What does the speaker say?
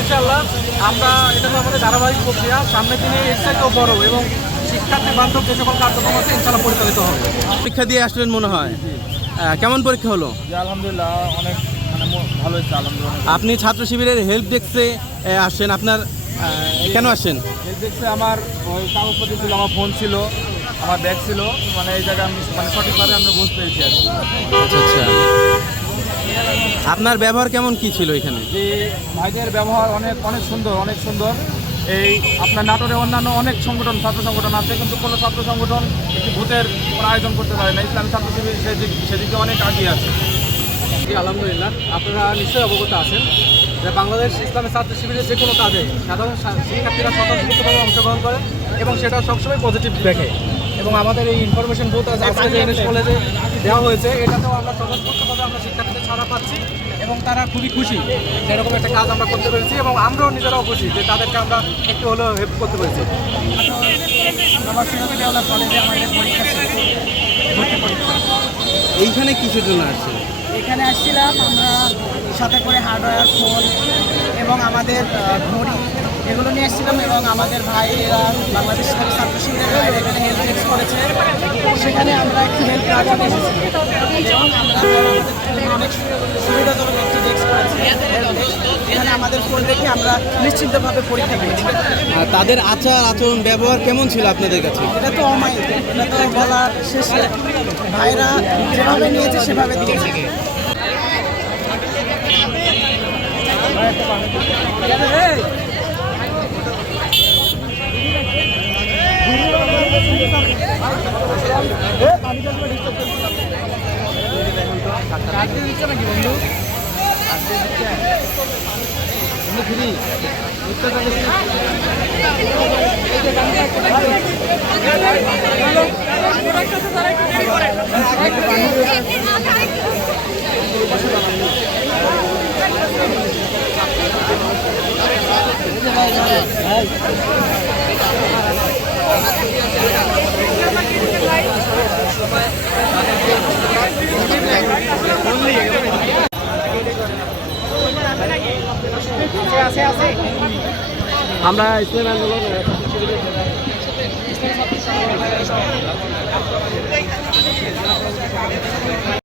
ইনশাআল্লাহ আমরা এটা তো আমাদের ধারাবাহিক প্রক্রিয়া। সামনের দিনে এর চাইতেও বড় এবং শিক্ষার্থী বান্ধব যে সকল কার্যক্রম আছে ইনশাআল্লাহ পরিচালিত হবে। পরীক্ষা দিয়ে আসলেন মনে হয়। কেমন পরীক্ষা হলো? যে আলহামদুলিল্লাহ অনেক মানে ভালো হয়েছে আলহামদুলিল্লাহ। আপনি ছাত্র শিবিরের হেল্প ডেস্কে আসছেন। আপনার কেন আসছেন? এই দেখছে আমার ওই কাগজপত্র ছিল আমার ফোন ছিল আমার ব্যাগ ছিল। মানে এই জায়গায় আমি মানে সঠিকভাবে আমরা বুঝতে পেরেছি আর কি। আচ্ছা আচ্ছা। আপনার ব্যবহার কেমন কি ছিল এখানে? যে ভাইদের ব্যবহার অনেক অনেক সুন্দর অনেক সুন্দর। এই আপনার নাটোরে অন্যান্য অনেক সংগঠন ছাত্র সংগঠন আছে কিন্তু কোনো ছাত্র সংগঠন একটি ভূতের কোনো আয়োজন করতে পারে না। ইসলামী ছাত্র শিবির সেদিক সেদিকে অনেক আগিয়ে আছে। জি আলহামদুলিল্লাহ। আপনারা নিশ্চয়ই অবগত আছেন যে বাংলাদেশ ইসলামী ছাত্র শিবিরের যে কোনো কাজে সাধারণ শিক্ষার্থীরা স্বতঃস্ফূর্তভাবে অংশগ্রহণ করে এবং সেটা সবসময় পজিটিভ দেখে। এবং আমাদের এই ইনফরমেশন বুথ আছে আজকে যে কলেজে দেওয়া হয়েছে। এটাতেও আমরা স্বতঃস্ফূর্তভাবে আমরা শিক্ষার্থীদের ছাড়া পাচ্ছি এবং তারা খুবই খুশি। যে এরকম একটা কাজ আমরা করতে পেরেছি এবং আমরাও নিজেরাও খুশি যে তাদেরকে আমরা একটু হলেও হেল্প করতে পেরেছি। আমার দেওয়ালা কলেজে আমাদের পরীক্ষা শেষ ভর্তি পরীক্ষা এইখানে কিছুর জন্য আসছেন? এখানে আসছিলাম আমরা সাথে করে হার্ডওয়্যার ফোন এবং আমাদের ঘড়ি এগুলো নিয়ে এসেছিলাম এবং আমাদের ভাইয়েরা বাংলাদেশ ছাত্র শিবিরের ভাইয়েরা এখানে হেল্প করেছে। সেখানে আমরা একটু হেল্প আমরা অনেক সুবিধাজনক একটি ডেস্ক করেছি এখানে আমাদের ফোন রেখে আমরা নিশ্চিন্তভাবে পরীক্ষা দিয়েছি আর তাদের আচার আচরণ ব্যবহার কেমন ছিল আপনাদের কাছে? এটা তো অমায়িক। এটা তো বলার শেষ। ভাইরা যেভাবে নিয়েছে সেভাবে দিয়েছে। ফ্রি আমরা ইসলাম আন্দোলন